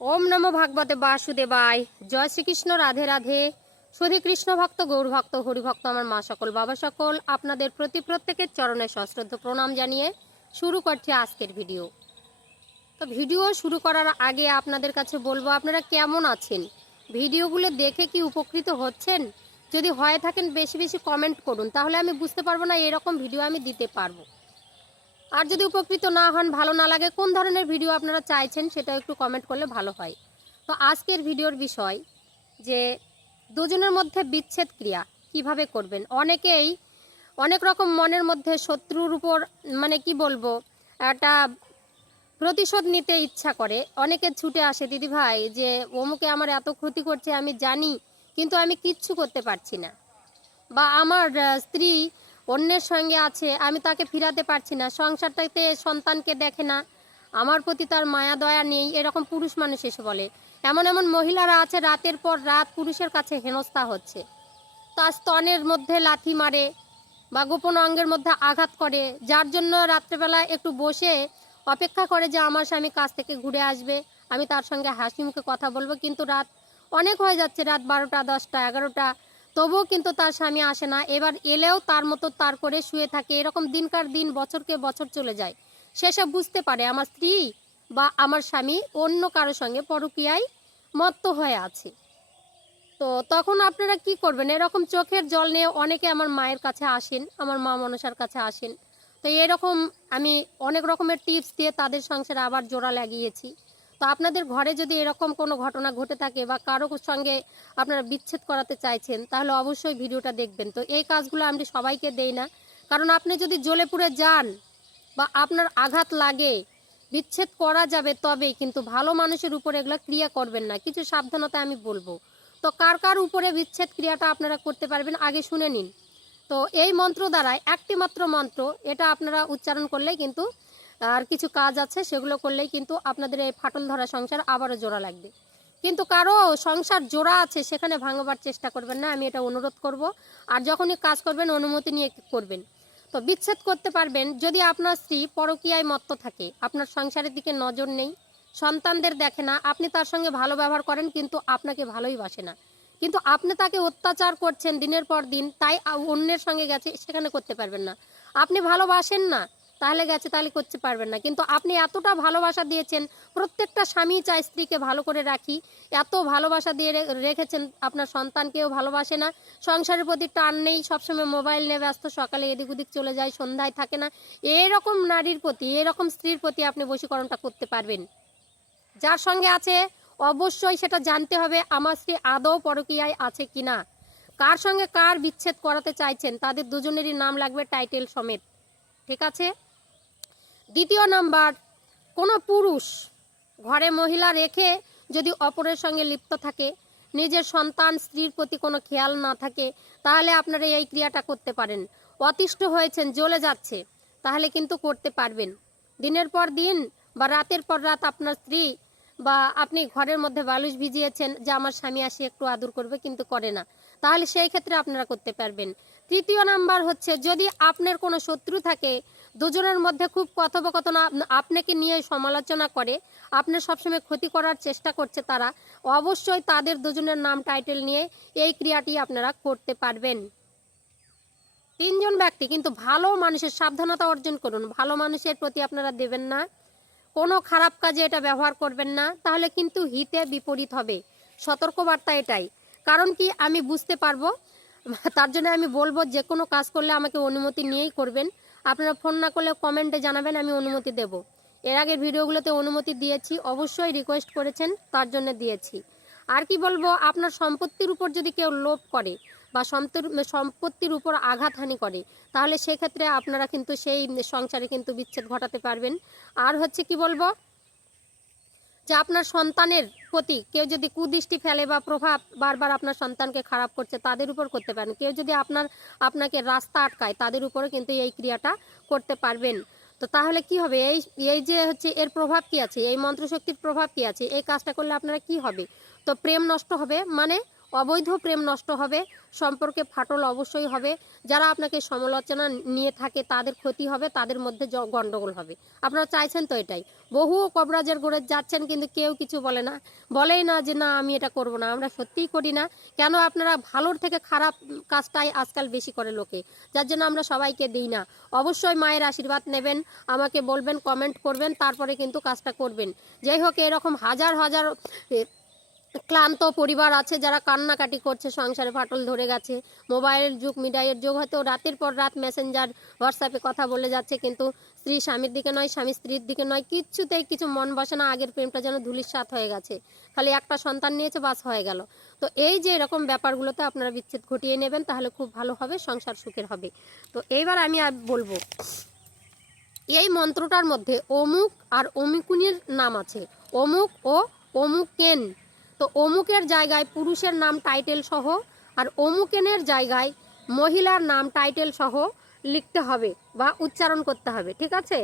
ওম নমো ভাগবতে বাসুদেবায়। জয় শ্রীকৃষ্ণ, রাধে রাধে। শুধু কৃষ্ণ ভক্ত, গৌর ভক্ত হরিভক্ত আমার মা সকল, বাবা সকল, আপনাদের প্রতি প্রত্যেকের চরণে সশ্রদ্ধ প্রণাম জানিয়ে শুরু করছি আজকের ভিডিও। তো ভিডিও শুরু করার আগে আপনাদের কাছে বলব, আপনারা কেমন আছেন? ভিডিওগুলো দেখে কি উপকৃত হচ্ছেন? যদি হয়ে থাকেন, বেশি বেশি কমেন্ট করুন, তাহলে আমি বুঝতে পারব না এরকম ভিডিও আমি দিতে পারব। আর যদি উপকৃত না হন, ভালো না লাগে, কোন ধরনের ভিডিও আপনারা চাইছেন সেটা একটু কমেন্ট করলে ভালো হয়। তো আজকের ভিডিওর বিষয় যে দুজনের মধ্যে বিচ্ছেদ ক্রিয়া কীভাবে করবেন? অনেকেই অনেক রকম মনের মধ্যে শত্রুর উপর মানে কি বলব, একটা প্রতিশোধ নিতে ইচ্ছা করে। অনেকে ছুটে আসে, দিদি ভাই, যে অমুকে আমার এত ক্ষতি করছে, আমি জানি, কিন্তু আমি কিচ্ছু করতে পারছি না। বা, আমার স্ত্রী অন্যের সঙ্গে আছে, আমি তাকে ফিরাতে পারছি না। সংসারটাতে সন্তানকে দেখে না। আমার প্রতি তার মায়া, দয়া নেই, এরকম পুরুষ মানুষ এসে বলে। এমন এমন মহিলারা আছে, রাতের পর রাত পুরুষের কাছে হেনস্থা হচ্ছে। তার স্তনের মধ্যে লাথি মারে বা গোপন অঙ্গের মধ্যে আঘাত করে, যার জন্য রাত্রেবেলা একটু বসে অপেক্ষা করে যে আমার স্বামী কাছ থেকে ঘুরে আসবে। আমি তার সঙ্গে হাসি মুখে কথা বলব, কিন্তু রাত অনেক হয়ে যাচ্ছে, রাত বারোটা, দশটা, এগারোটা। তবুও কিন্তু তার স্বামী আসে না। এবার এলেও তার মতো তার করে শুয়ে থাকে। এরকম দিনকার দিন, বছরকে বছর চলে যায়। শেষে বুঝতে পারে আমার স্ত্রী বা আমার স্বামী অন্য কারও সঙ্গে পরকীয়ায় মত্ত হয়ে আছে। তো তখন আপনারা কি করবেন? এরকম চোখের জল নিয়ে অনেকে আমার মায়ের কাছে আসেন, আমার মা মনসার কাছে আসেন। তো এরকম আমি অনেক রকমের টিপস দিয়ে তাদের সংসারে আবার জোড়া লাগিয়েছি। তো আপনাদের ঘরে যদি এরকম কোনো ঘটনা ঘটে থাকে বা কারও সঙ্গে আপনারা বিচ্ছেদ করাতে চাইছেন, তাহলে অবশ্যই ভিডিওটা দেখবেন। তো এই কাজগুলো আমি সবাইকে দেই না। কারণ আপনি যদি জ্বলে পুড়ে যান বা আপনার আঘাত লাগে, বিচ্ছেদ করা যাবে তবেই, কিন্তু ভালো মানুষের উপরে এগুলো ক্রিয়া করবেন না। কিছু সাবধানতা আমি বলব। তো কার কার উপরে বিচ্ছেদ ক্রিয়াটা আপনারা করতে পারবেন আগে শুনে নিন। তো এই মন্ত্র দ্বারাই একটি মাত্র মন্ত্র, এটা আপনারা উচ্চারণ করলেই কিন্তু আর কিছু কাজ আছে, সেগুলো করলেই কিন্তু আপনাদের এই ফাটল ধরা সংসার আবারও জোড়া লাগবে। কিন্তু কারও সংসার জোড়া আছে, সেখানে ভাঙবার চেষ্টা করবেন না, আমি এটা অনুরোধ করব। আর যখনই কাজ করবেন, অনুমতি নিয়ে করবেন। তো বিচ্ছেদ করতে পারবেন, যদি আপনার স্ত্রী পরকীয়ায় মত্ত থাকে, আপনার সংসারের দিকে নজর নেই, সন্তানদের দেখে না, আপনি তার সঙ্গে ভালো ব্যবহার করেন, কিন্তু আপনাকে ভালোই বাসে না। কিন্তু আপনি তাকে অত্যাচার করছেন দিনের পর দিন, তাই অন্যের সঙ্গে গেছে, সেখানে করতে পারবেন না। আপনি ভালোবাসেন না তাহলে গেছে তাহলে করতে পারবেন না। কিন্তু আপনি এতটা ভালোবাসা দিয়েছেন, প্রত্যেকটা স্বামী চায় স্ত্রীকে ভালো করে রাখি। এত ভালোবাসা দিয়ে রেখেছেন, আপনার সন্তানকেও ভালোবাসে না। সংসারের প্রতি টান নেই, সবসময় মোবাইল নিয়ে ব্যস্ত, সকালে এদিক ওদিক চলে যায়, সন্ধ্যায় থাকে না। এরকম নারীর প্রতি, এরকম স্ত্রীর প্রতি আপনি বশীকরণটা করতে পারবেন। যার সঙ্গে আছে, অবশ্যই সেটা জানতে হবে, আমার স্ত্রী আদৌ পরকীয়ায় আছে কি না কার সঙ্গে কার বিচ্ছেদ করাতে চাইছেন, তাদের দুজনেরই নাম লাগবে টাইটেল সমেত। ঠিক আছে? দ্বিতীয় নাম্বার, কোনো পুরুষ ঘরে মহিলা রেখে যদি অপরের সঙ্গে লিপ্ত থাকে, নিজের সন্তান, স্ত্রীর প্রতি কোনো খেয়াল না থাকে, তাহলে আপনারা এই ক্রিয়াটা করতে পারেন। অতিষ্ঠ হয়েছেন, জ্বলে যাচ্ছে, তাহলে কিন্তু করতে পারবেন। দিনের পর দিন বা রাতের পর রাত আপনার স্ত্রী বা আপনি ঘরের মধ্যে বালুস ভিজিয়েছেন যে আমার স্বামী আসে একটু আদর করবে, কিন্তু করে না। তাহলে সেই ক্ষেত্রে আপনারা করতে পারবেন। তৃতীয় নাম্বার হচ্ছে, যদি আপনার কোনো শত্রু থাকে দুজনের মধ্যে খুব কথোপকথন আপনাকে নিয়ে সমালোচনা করে, আপনার সবসময় ক্ষতি করার চেষ্টা করছে তারা, অবশ্যই তাদের দুজনের নাম টাইটেল নিয়ে এই ক্রিয়াটি আপনারা করতে পারবেন। তিনজন ব্যক্তি, কিন্তু ভালো মানুষের সাবধানতা অর্জন করুন, ভালো মানুষের প্রতি আপনারা দেবেন না, কোনো খারাপ কাজে এটা ব্যবহার করবেন না, তাহলে কিন্তু হিতে বিপরীত হবে। সতর্কবার্তা এটাই, কারণ কি আমি বুঝতে পারব, তার জন্য আমি বলব যে কোনো কাজ করলে আমাকে অনুমতি নিয়েই করবেন আপনারা ফোন না করলে কমেন্টে জানাবেন, আমি অনুমতি দেব। এর আগের ভিডিওগুলোতে অনুমতি দিয়েছি, অবশ্যই রিকোয়েস্ট করেছেন, তার জন্য দিয়েছি। আর কি বলব, আপনার সম্পত্তির উপর যদি কেউ লোভ করে বা সম্পত্তির উপর আঘাত হানি করে, তাহলে সেক্ষেত্রে আপনারা কিন্তু সেই সংসারে কিন্তু বিচ্ছেদ ঘটাতে পারবেন। আর হচ্ছে কি বলব যে আপনার সন্তানের প্রতি কেউ যদি কুদৃষ্টি ফেলে বা প্রভাব বারবার আপনার সন্তানকে খারাপ করছে, তাদের উপর করতে পারেন। কেউ যদি আপনার, আপনাকে রাস্তা আটকায়, তাদের উপরে কিন্তু এই ক্রিয়াটা করতে পারবেন। তো তাহলে কি হবে? এই এই যে হচ্ছে এর প্রভাব কি আছে? এই মন্ত্রশক্তির প্রভাব কি আছে? এই কাজটা করলে আপনারা কি হবে? তো প্রেম নষ্ট হবে মানে অবৈধ প্রেম নষ্ট হবে, সম্পর্কে ফাটল অবশ্যই হবে। যারা আপনাকে সমালোচনা নিয়ে থাকে, তাদের ক্ষতি হবে, তাদের মধ্যে গন্ডগোল হবে। আপনারা চাইছেন তো এটাই। বহু কবরাজের ঘরে যাচ্ছেন কিন্তু কেউ কিছু বলে না। বলেই না যে, না, আমি এটা করব না। আমরা সত্যিই করি না। কেন আপনারা ভালোর থেকে খারাপ কাজটাই আজকাল বেশি করে লোকে? যার জন্য আমরা সবাইকে দিই না। অবশ্যই মায়ের আশীর্বাদ নেবেন, আমাকে বলবেন, কমেন্ট করবেন, তারপরে কিন্তু কাজটা করবেন। যাই হোক, এরকম হাজার হাজার ক্লান্ত পরিবার আছে, যারা কান্নাকাটি করছে, সংসারে ফাটল ধরে গেছে। মোবাইল যুগ মিডিয়ার যুগ, হয়তো রাতের পর রাত মেসেঞ্জার হোয়াটসঅ্যাপে কথা বলে যাচ্ছে, কিন্তু স্ত্রী স্বামীর দিকে নয়, স্বামী স্ত্রীর দিকে নয় কিচ্ছুতেই কিছু মন বসে না, আগের প্রেমটা যেন ধুলিস্বাত হয়ে গেছে। খালি একটা সন্তান নিয়েছে, বাস হয়ে গেল। তো এই যে এরকম ব্যাপারগুলোতে আপনারা বিচ্ছেদ ঘটিয়ে নেবেন, তাহলে খুব ভালো হবে, সংসার সুখের হবে। তো এইবার আমি আর বলব, এই মন্ত্রটার মধ্যে অমুক আর অমিকুনির নাম আছে। অমুক ও অমুকেন। তো অমুকের জায়গায় পুরুষের নাম টাইটেল সহ আর অমুকেনের জায়গায় মহিলার নাম টাইটেল সহ লিখতে হবে বা উচ্চারণ করতে হবে, ঠিক আছে?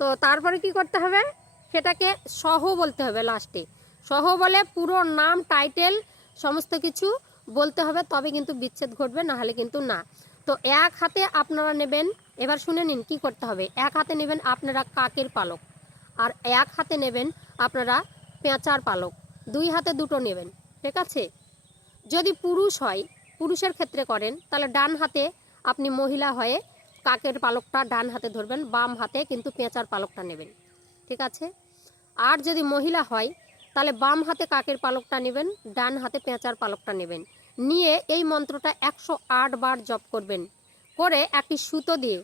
তো তারপরে কি করতে হবে? সেটাকে সহ বলতে হবে লাস্টে সহ বলে পুরো নাম টাইটেল সমস্ত কিছু বলতে হবে, তবে কিন্তু বিচ্ছেদ ঘটবে না হলে কিন্তু না। তো এক হাতে আপনারা নেবেন, এবার শুনে নিন কি করতে হবে। এক হাতে নেবেন আপনারা কাকের পালক, আর এক হাতে নেবেন আপনারা পেঁচার পালক। দুই হাতে দুটো নেবেন, ঠিক আছে? যদি পুরুষ হয়, পুরুষের ক্ষেত্রে করেন, তাহলে ডান হাতে আপনি মহিলা হয়ে কাকের পালকটা ডান হাতে ধরবেন, বাম হাতে কিন্তু পেঁচার পালকটা নেবেন, ঠিক আছে? আর যদি মহিলা হয়, তাহলে বাম হাতে কাকের পালকটা নেবেন, ডান হাতে পেঁচার পালকটা নেবেন। নিয়ে এই মন্ত্রটা একশো আট বার জপ করবেন, করে একটি সুতো দিয়ে,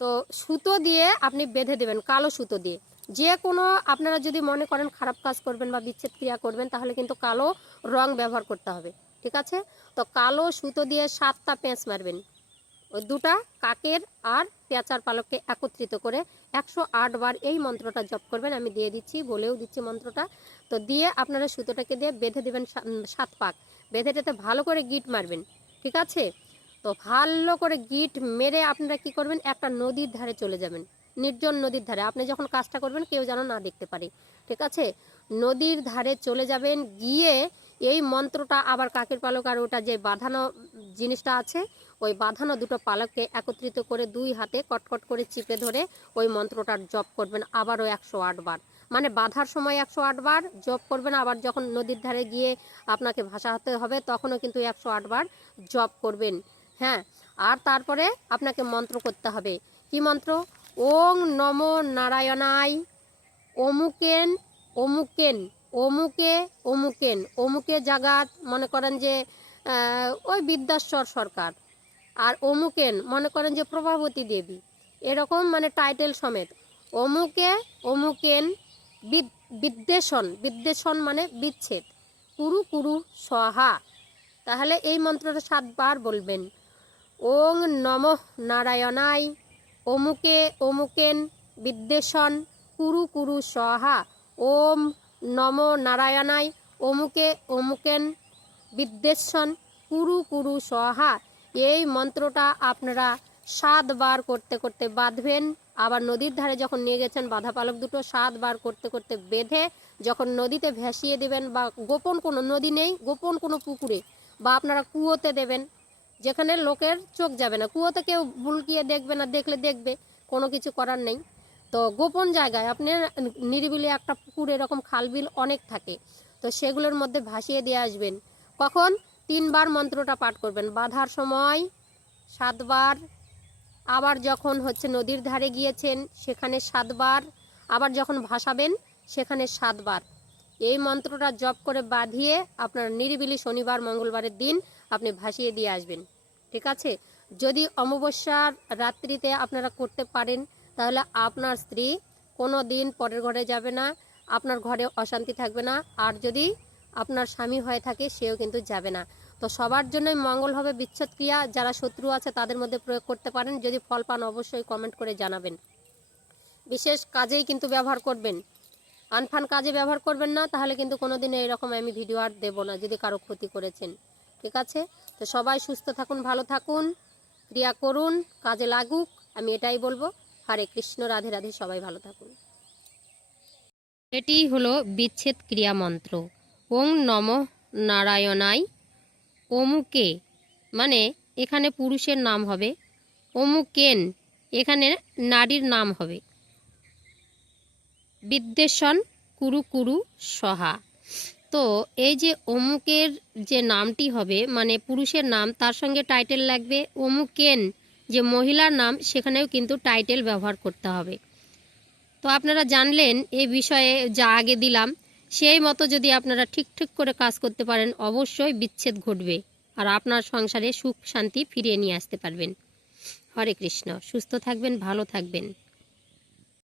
তো সুতো দিয়ে আপনি বেঁধে দেবেন, কালো সুতো দিয়ে। যে কোনো আপনারা যদি মনে করেন খারাপ কাজ করবেন বা বিচ্ছেদ ক্রিয়া করবেন, তাহলে কিন্তু কালো রং ব্যবহার করতে হবে, ঠিক আছে? তো কালো সুতো দিয়ে সাতটা পেঁচ মারবেন। ওই দুটা কাকের আর পেঁচার পালককে একত্রিত করে একশো আট বার এই মন্ত্রটা জপ করবেন, আমি দিয়ে দিচ্ছি, বলেও দিচ্ছি মন্ত্রটা। তো দিয়ে আপনারা সুতোটাকে দিয়ে বেঁধে দেবেন সাত পাক। বেঁধে টেতে ভালো করে গিট মারবেন, ঠিক আছে? তো ভালো করে গিট মেরে আপনারা কি করবেন? একটা নদীর ধারে চলে যাবেন। নির্জন নদীর ধারে। আপনি যখন কাজটা করবেন, কেউ যেন না দেখতে পারে। ঠিক আছে? নদীর ধারে চলে যাবেন, গিয়ে এই মন্ত্রটা আবার কাকের পালক আর ওটা যে বাঁধানো জিনিসটা আছে, ওই বাঁধানো দুটো পালককে একত্রিত করে দুই হাতে কটকট করে চিপে ধরে ওই মন্ত্রটার জপ করবেন আবারও একশো আট বার। মানে বাঁধার সময় একশো আট বার জপ করবেন, আবার যখন নদীর ধারে গিয়ে আপনাকে ভাসাতে হবে, তখনও কিন্তু একশো আট বার জপ করবেন। হ্যাঁ? আর তারপরে আপনাকে মন্ত্র করতে হবে। কি মন্ত্র? ওং নম নারায়ণায়। অমুকেন অমুকেন, অমুকে অমুকেন, অমুকে জাগাত মনে করেন যে ওই বিদ্যাশ্বর সরকার। আর অমুকেন মনে করেন যে প্রভাবতী দেবী। এরকম মানে টাইটেল সমেত। অমুকে, অমুকেন বিদ্বেষণ বিদ্বেষণ মানে বিচ্ছেদ। কুরু কুরু সহা তাহলে এই মন্ত্রটা সাতবার বলবেন। ওং নম নারায়ণায়। অমুকে অমুকেন বিদ্বেষণ কুরু কুরু সহা। ওম নম নারায়ণায় অমুকে অমুকেন বিদ্বেষণ কুরু কুরু সহা। এই মন্ত্রটা আপনারা সাতবার করতে করতে বাঁধবেন। আবার নদীর ধারে যখন নিয়ে গেছেন বাধা পালক দুটো সাতবার করতে করতে বেঁধে যখন নদীতে ভেসিয়ে দেবেন বা গোপন কোনো নদী নেই, গোপন কোনো পুকুরে বা আপনারা কুয়োতে দেবেন যেখানে লোকের চোখ যাবে না। কুয়োতে কেউ বুলকিয়ে দেখবে না, দেখলে দেখবে, কোনো কিছু করার নেই। তো গোপন জায়গায় আপনি নিরিবিলি একটা পুকুর, এরকম খালবিল অনেক থাকে। তো সেগুলোর মধ্যে ভাসিয়ে দিয়ে আসবেন। কখন? তিনবার মন্ত্রটা পাঠ করবেন। বাঁধার সময় সাতবার। আবার যখন হচ্ছে নদীর ধারে গিয়েছেন, সেখানে সাতবার। আবার যখন ভাসাবেন, সেখানে সাতবার। এই মন্ত্রটা জপ করে বাঁধিয়ে আপনার নিরিবিলি শনিবার, মঙ্গলবারের দিন আপনি ভাসিয়ে দিয়ে আসবেন। ঠিক আছে? যদি অমাবস্যার রাত্রিতে আপনারা করতে পারেন, তাহলে আপনার স্ত্রী কোনো দিন পরের ঘরে যাবে না, আপনার ঘরে অশান্তি থাকবে না, আর যদি আপনার স্বামী হয়ে থাকে, সেও কিন্তু যাবে না। তো সবার জন্যই মঙ্গল হবে, বিচ্ছেদ ক্রিয়া। যারা শত্রু আছে, তাদের মধ্যে প্রয়োগ করতে পারেন। যদি ফল পান, অবশ্যই কমেন্ট করে জানাবেন। বিশেষ কাজেই কিন্তু ব্যবহার করবেন। আনফান কাজে ব্যবহার করবেন না, তাহলে কিন্তু কোনোদিন এইরকম আমি ভিডিও আর দেবো না, যদি কারও ক্ষতি করেছেন। ঠিক আছে? তো সবাই সুস্থ থাকুন, ভালো থাকুন, ক্রিয়া করুন, কাজে লাগুক, আমি এটাই বলব। হরে কৃষ্ণ, রাধে রাধে, সবাই ভালো থাকুন। এটি হলো বিচ্ছেদ ক্রিয়া মন্ত্র। ওং নম নারায়ণাই অমুকে মানে এখানে পুরুষের নাম হবে। অমুকেন, এখানে নারীর নাম হবে। বিদ্বেষণ, কুরু কুরু, সহা। তো এই যে অমুকের যে নামটি হবে মানে পুরুষের নাম, তার সঙ্গে টাইটেল লাগবে অমুকেন। যে মহিলার নাম, সেখানেও কিন্তু টাইটেল ব্যবহার করতে হবে। তো আপনারা জানলেন এই বিষয়ে যা আগে দিলাম, সেই মতো যদি আপনারা ঠিক ঠিক করে কাজ করতে পারেন, অবশ্যই বিচ্ছেদ ঘটবে আর আপনার সংসারে সুখ শান্তি ফিরিয়ে নিয়ে আসতে পারবেন। হরে কৃষ্ণ, সুস্থ থাকবেন, ভালো থাকবেন।